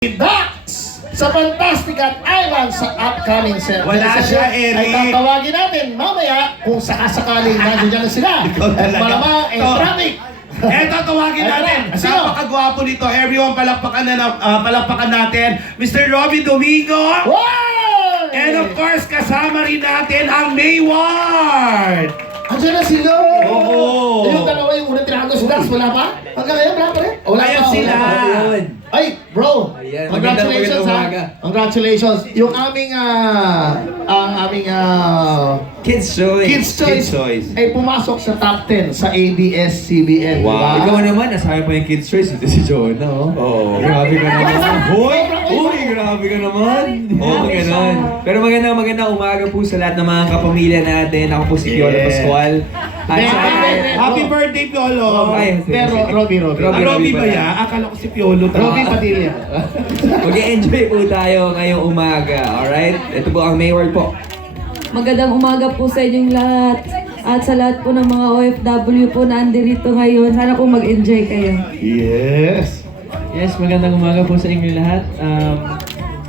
Dax sa Fantastic at Island sa upcoming set. Wala siya, Eric. Ay tatawagin natin mamaya kung sakasakaling nandiyan na sila. At malamang traffic. Eto, tawagin natin. Sino? Napakagwapo nito. Everyone, palakpakan natin. Mr. Robby Domingo. Wow! And of course, kasama rin natin ang Mayward. Andiyan na sila! Oo. Yung dalawa yung unang tinago si Dax, wala pa? Hanggang ngayon, wala pa rin? Wala Ayan pa, sila. wala pa. Ay, bro! Ayan, Congratulations magandang ha! Congratulations! Yung aming, ang aming, Kids Choice. Kids Choice ay pumasok sa top 10 sa ABS-CBN. Wow. Ikaw naman, nasabi pa yung Kids Choice. Ito si Jonah, oh. Oo. Grabe ka naman. Hoy! Uy, grabe ka naman. Oo, ganun. Pero magandang umaga po sa lahat ng mga kapamilya natin. Ako po si Piolo Yeah. Pascual. At Happy birthday, Piolo. Ay, Pero, Robby. Robby ba yan? Akala ko si Piolo. Robby Padilla. Mag-enjoy po tayo ngayong umaga. Alright? Ito po ang Mayward po. Magandang umaga po sa inyong lahat. At sa lahat po ng mga OFW po na andirito ngayon, sana po mag-enjoy kayo. Yes! Yes, magandang umaga po sa inyo lahat.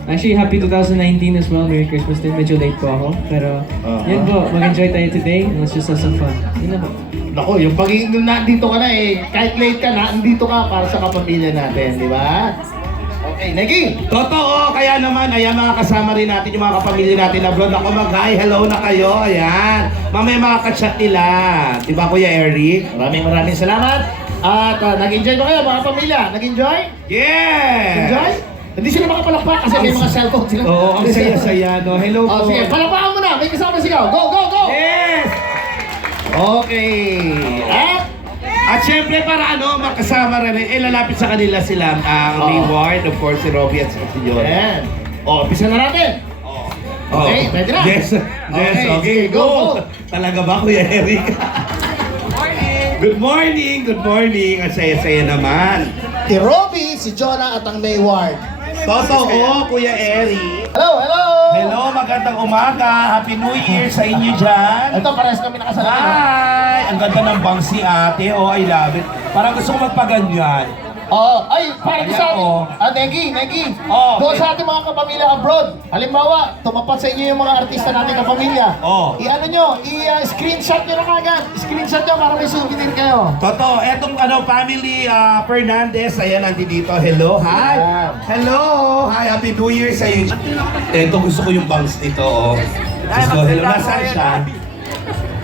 Actually, happy 2019 as well. Merry Christmas din. Medyo late po ako. Pero, yun po. Mag-enjoy tayo today. Let's just have some fun. Yun na po. Naku, yung pagiging nandito ka na kahit late ka na, nandito ka para sa kapamilya natin, di ba? Okay, Naging! Totoo, kaya naman, ayan mga kasama rin natin, yung mga kapamilya natin abroad. Ako mag-hi, hello na kayo, ayan. Mamaya makaka-chat nila. Diba Kuya Eric? Maraming salamat. At nag-enjoy ba kayo mga pamilya? Nag-enjoy? Yeah! Enjoy? Hindi sila makapalakpak kasi may mga cellphone sila. Oo, ang saya-saya, no? Hello Oh, po. sige, palakpakan mo na. May kasama sigaw. Go, go, go! Yes! Okay. At syempre para makasama rin, lalapit sa kanila sila ang Mayward, of course, si Robby at si John. Ayan. O, umpisa na natin. Okay, pwede na. Yes, okay, go! Talaga ba, Kuya Eric? Good morning! Ang saya-saya naman. Si Robby, si Jonah at ang Mayward. Totoo, Kuya Eric. Hello! Hello, magandang umaga. Happy New Year sa inyo dyan. Ito, parehas kami nakasalamin. Hi! Ang ganda ng bangsi ate. Oh, I love it. Parang gusto ko magpaganyan. Oo. Ay, parang Ayan, sa atin. oh. Negi. Oh, Doon sa ating mga kapamilya abroad. Halimbawa, tumapat sa inyo yung mga artista nating kapamilya. Oh. I-ano nyo, i-screenshot nyo na kagad. Screenshot nyo para may souvenir kayo. Totoo, etong family Fernandez, ayan, nandito. Hello, hi. Ayan. Hello, hi, happy New Year sa inyo. Eto, gusto ko yung bangs nito, oh. Gusto, hello, nasaan siya?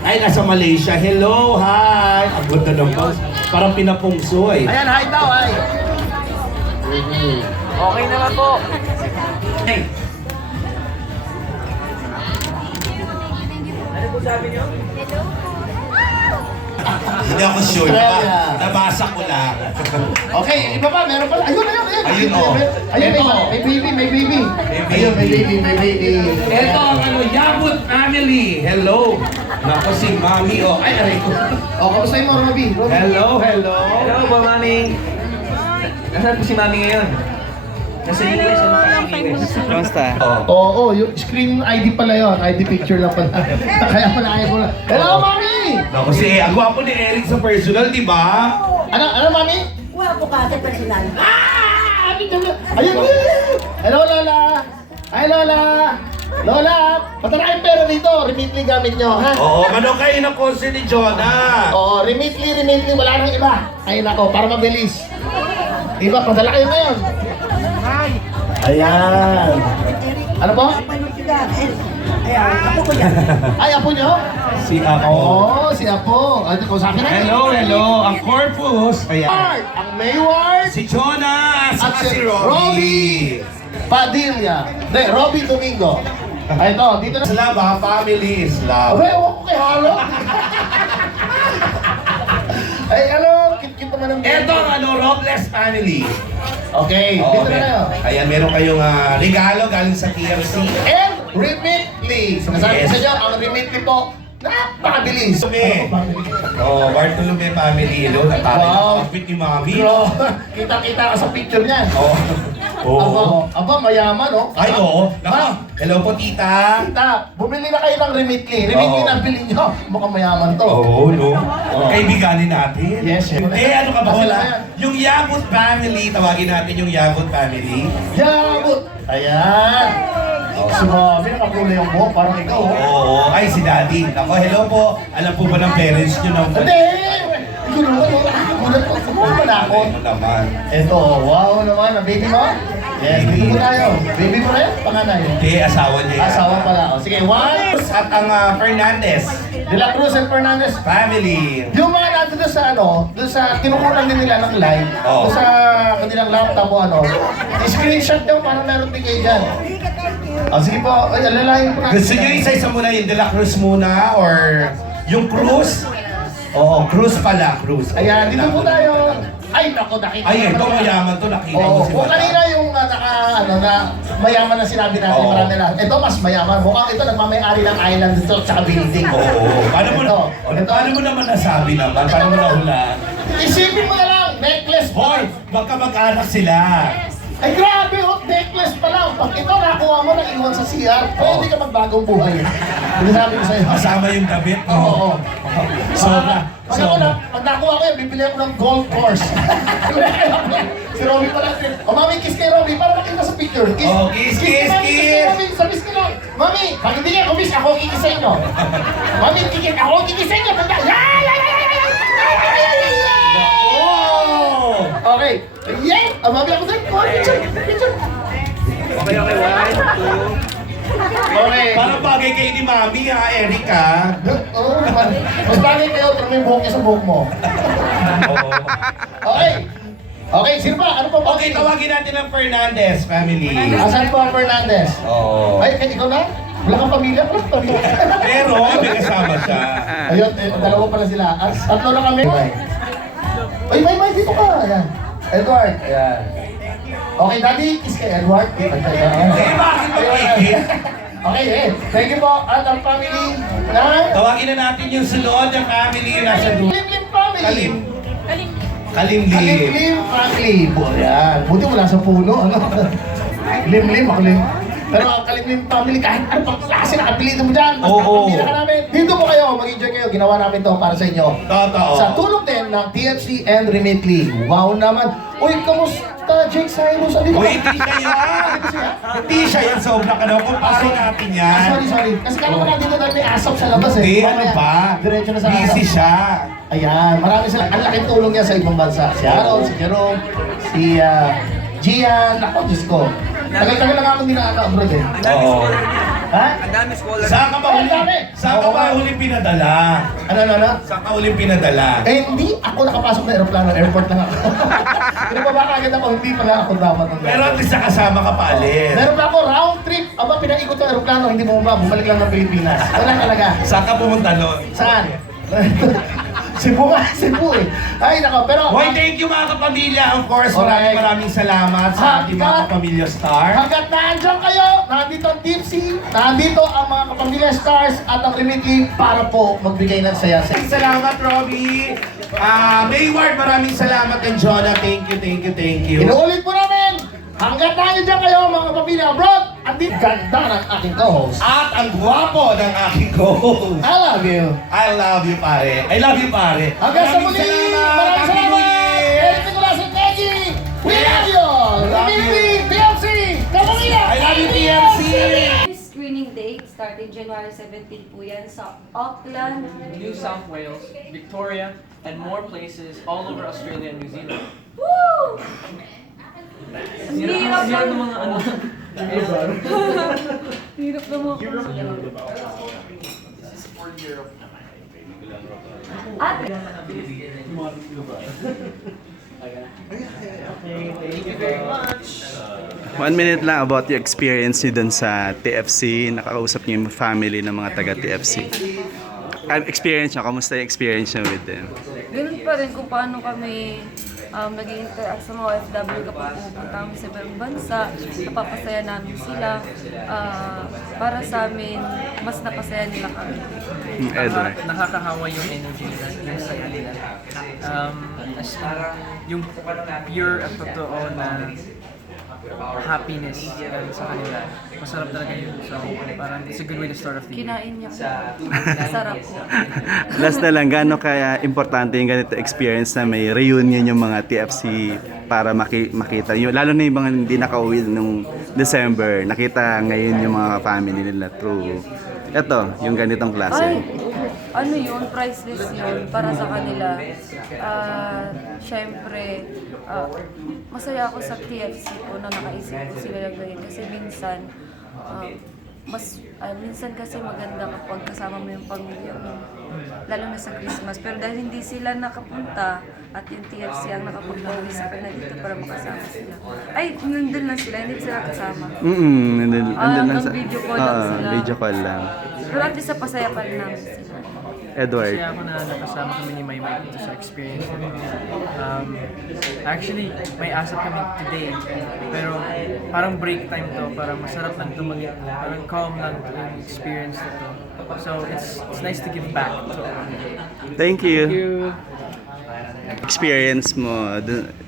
Ay, nasa Malaysia. Hello, hi. Ang ganda ng bangs. Parang pinapungso, eh. Ayan, hi daw, hi. Okay naman po. Hey. Hindi ako sure. Australia. Nabasa ko lang. Okay, iba pa, meron pala. Ayun. Ayun, oh. Ayun, Ito. may baby. Ayun, may baby. Ito ang Yabut family. Hello. Nako si Mami. Oh, ay, aray ko. O, kamusta mo, Robby? Hello. Hello po, Mami. Nasaan po si Mami ngayon? Nasa US, ano pa lang US? Kamusta? Oo, yung screen ID pala yun. ID picture lang pala. Kaya pala ayaw ko na. Hello, Mami! Nako si ang gwapo ni Eric sa personal, di ba? Ano, Mami? Wala po kasi personal. Ayun! Hello, Lola! Hi, Lola! Lola! Patala kayong pera dito. Remitly gamit nyo, ha? Oo, ano kayo ng concert ni Jonah? Oo, remitly. Wala nang iba. Ay, nako, para mabilis. Iba, padala kayo ngayon. Ayan. Ano po? Ayan, ako ko yan. Ay, apo nyo? Si Ako. Oo, si Apo. Ano ko sa akin na? Hello. Ang Corpus. Ayan. Ang Mayward Si Jonah. at Saka si si Robby. Padilla. Hindi, Robby Domingo. Ay, ito, dito na. Love, ha? Family is love. Abe, ewan ko kay Halo. Ay, ano, kit-kit naman ang Ito ang Robles family. Okay, Oo, dito na kayo. Ayan, meron kayong regalo galing sa KFC. And Remitly. Sinasabi ko sa inyo, ang Remitly po, napakabilis. Bartolome. Oh, Bartolome family. Hello, natapos Wow. ang outfit ni Mami. Bro, kita-kita ka sa picture niyan. Oh. Oo. Aba, mayaman, oh. Ay, oo. Naka, hello po, tita. Tita, bumili na kayo ng Remitly. Remitly Oo. na bilhin nyo. Mukhang mayaman to. Oo, no? Kaibiganin natin. Yes, yes. Hindi, ano ka ba Kasi wala? yan. Yung Yagut family, tawagin natin yung Yagut family. Yabot! Ayan! Si Mami, nakakulay yung buhok, parang ikaw, oh. Oo, ay si daddy. Ako, hello po. Alam po ba ng parents nyo na Hindi! Ikaw naman, oh. Nakulat ko. Kumuha na ako. Ano naman? Ito, wow naman, ang baby mo. Yes, baby mo tayo. Baby mo na yun, panganay. Hindi, asawa niya. Asawa pala. O, sige, one. At ang Fernandez De La Cruz and Fernandez. family. Yung mga natin doon sa doon sa kinukunan din nila ng live, Oo. doon sa kanilang laptop o i-screenshot nyo para meron din kayo dyan. O, sige po, ay, alalahin po natin. Gusto nyo isa-isa muna yung De La Cruz muna or yung Cruz? Oo, Cruz pala, Cruz. Ayan, dito po tayo. Ay, naku, nakita Ay, ito ko naman. mayaman to, nakita Oo, mo si kung kanina yung na mayaman na sinabi natin, Oo. marami na. Ito mas mayaman. Mukhang ito nagmamayari ng island dito sa building. Oo. Paano mo, Ito. paano mo naman nasabi naman? Paano mo nahulaan? Isipin mo na lang, necklace pa. Hoy, magkamag-anak sila. Ay grabe, necklace pa lang. Pag ito nakuha mo na iwan sa CR, pwede ka magbagong buhay. Hindi sabi ko sa'yo. Kasama yung damit, Oo, no? oo. Sobra. Pag ako na, pag nakuha ko yan, bibili ako ng golf course. Si Robby pala. O mami, kiss kay Robby para makita sa picture. Kiss, Oh, kiss, kay kiss, Mami, kiss. kay Mami, sabis ka lang. Mami, pag hindi niya kumis, ako kikis sa inyo. Mami, ako kikis sa inyo. Tanda. Oh! Okay. Yeah! Mami, ako sa'yo. Picture, picture. Okay, 1, 2. Okay. Parang bagay kayo ni Mami, ha, Erika? Oo, mas bagay kayo, pero may buhok niya sa buhok mo. Oo. Okay. Okay, sino ba? Ano pa ba? Okay, tawagin natin ang Fernandez family. Asan po ang Fernandez? Oo. Ay, ikaw na? Wala kang pamilya? Wala kang pamilya. Pero, may kasama siya. Ayun, dalawa pala sila. Tatlo na kami. Ay, may, dito ka. Ayan. Edward. Ayan. Okay, Daddy, kiss kay Edward. Eh, bakit mag-kiss? Okay, thank you po. At ang family na... Tawagin na natin yung sunod ng family yung nasa dulo. Kalimlim family. Kalimli. Kalimlim family. Ayan. Buti wala sa puno. Ano? Limlim, ako lim. Pero ang Kalimlim family, kahit ano pang klase na kapilitan mo dyan, basta Oo. pamilya ka namin. Dito po kayo, mag-enjoy kayo. Ginawa namin to para sa inyo. Totoo. Sa tulong din ng TFC and Remitly. Wow naman. Uy, kamusta, Jake Cyrus? Andito Uy, ka? hindi siya yan. Hindi siya yan. Sobra ka daw. Kung paano natin yan. Sorry. Kasi kala ko natin na may asap sa labas eh. Hindi, ano Mamaya, ba? Diretso na sa Busy asap. siya. Ayan, marami sila. Ang laking tulong niya sa ibang bansa. Si Harold, si Jerome, si Gian. Ako, Diyos ko. Tagal-tagal lang ako abroad eh. Oo. Ha? Saan ka ba Ay, huling, dami. saan ka ba huling pinadala? Ano? Saan ka huling pinadala? Eh, hindi ako nakapasok na aeroplano. Airport lang ako. Pinababa ka agad ako, hindi pala ako dapat. Pero at least nakasama ka pa alis. Meron pa ako round trip. Aba, pinaikot ng aeroplano, hindi mo ba? Bumalik lang ng Pilipinas. Wala talaga. Saan ka pumunta nun? Saan? Cebu eh. Ay, nako, pero... Hoy, thank you mga kapamilya. Of course, Alright. maraming salamat sa ating mga kapamilya star. Hanggat nandiyan kayo, nandito ang Tipsy, nandito ang mga kapamilya stars at ang Remitly para po magbigay ng saya sa Salamat, Robbie. Mayward, maraming salamat. And Jonah, thank you. Inuulit po namin, hanggat nandiyan kayo mga kapamilya abroad, at di ganda ng aking co-host. At ang gwapo ng aking co-host. I love you. I love you, pare. I love you, pare. Hanggang sa muli, maraming Happy New salamat. Year. Eric Nicolas and Peggy, we love you. Remitly, TFC, kapamilya. I love you, TFC. Screening date starting January 17 po yan sa Auckland. New South Wales, Victoria, and more places all over Australia and New Zealand. Woo! Ang hirap Hirap ng ng mga ano. hirap ng mga At One minute lang about yung experience niyo dun sa TFC. Nakakausap niyo yung family ng mga taga-TFC. Experience niyo, kamusta yung experience niyo with them? Ganun pa rin kung paano kami nag-interact sa mga OFW kapag pupunta kami sa ibang bansa, napapasaya namin sila. Para sa amin, mas napasaya nila kami. Edward. Nakakahawa yung energy nila, yung saya nila. As yung pure at totoo na happiness sa kanila. Masarap talaga yun. So parang it's a good way to start off the year. Kinain niya po. Sarap po. Last na lang, gaano kaya importante yung ganito experience na may reunion yung mga TFC para makita yun. Lalo na yung mga hindi nakauwi nung December, nakita ngayon yung mga family nila through ito, yung ganitong klase. Ay, ano yun, priceless yun para sa kanila. Siyempre, masaya ako sa TFC po na nakaisip ko sila lang ganyan kasi minsan, minsan kasi maganda kapag kasama mo yung pamilya mo, lalo na sa Christmas. Pero dahil hindi sila nakapunta at yung TFC ang nakapag-uwi sa kanila dito para makasama sila. Ay, nandun lang sila, hindi sila kasama. Nandun lang sa Video call lang sila. video call lang. Pero at least pasaya pa rin namin sila. Edward. Masaya ako na nakasama kami ni Maymay dito sa experience namin. Actually, may asap kami today. Pero parang break time to. Parang masarap lang ito parang calm lang ito yung experience na to. So it's nice to give back to all. Thank you. Thank you. Experience mo.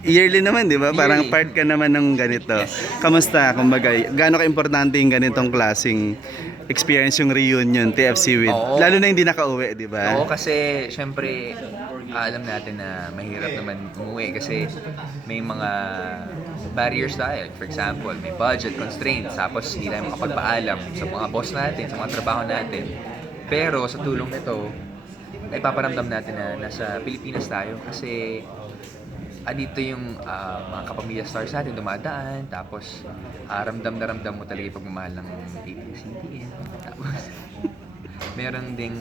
Yearly naman, di ba? Parang part ka naman ng ganito. Kamusta? Kumbaga, gaano ka-importante yung ganitong klaseng experience yung reunion, TFC with, Oo. lalo na hindi nakauwi, di ba? Oo, kasi syempre alam natin na mahirap naman umuwi kasi may mga barriers tayo. For example, may budget constraints, tapos hindi tayo makapagpaalam sa mga boss natin, sa mga trabaho natin. Pero sa tulong nito, ipaparamdam natin na nasa Pilipinas tayo kasi dito yung mga kapamilya stars natin dumadaan, tapos ramdam na ramdam mo talaga yung pagmamahal ng ABS-CBN. Tapos meron ding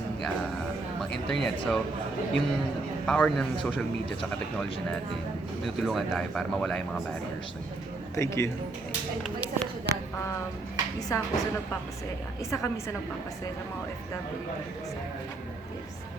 mga internet. So yung power ng social media at technology natin, tinutulungan tayo para mawala yung mga barriers. Thank you. Isa kami sa nagpapasaya ng mga OFW dito sa TFC.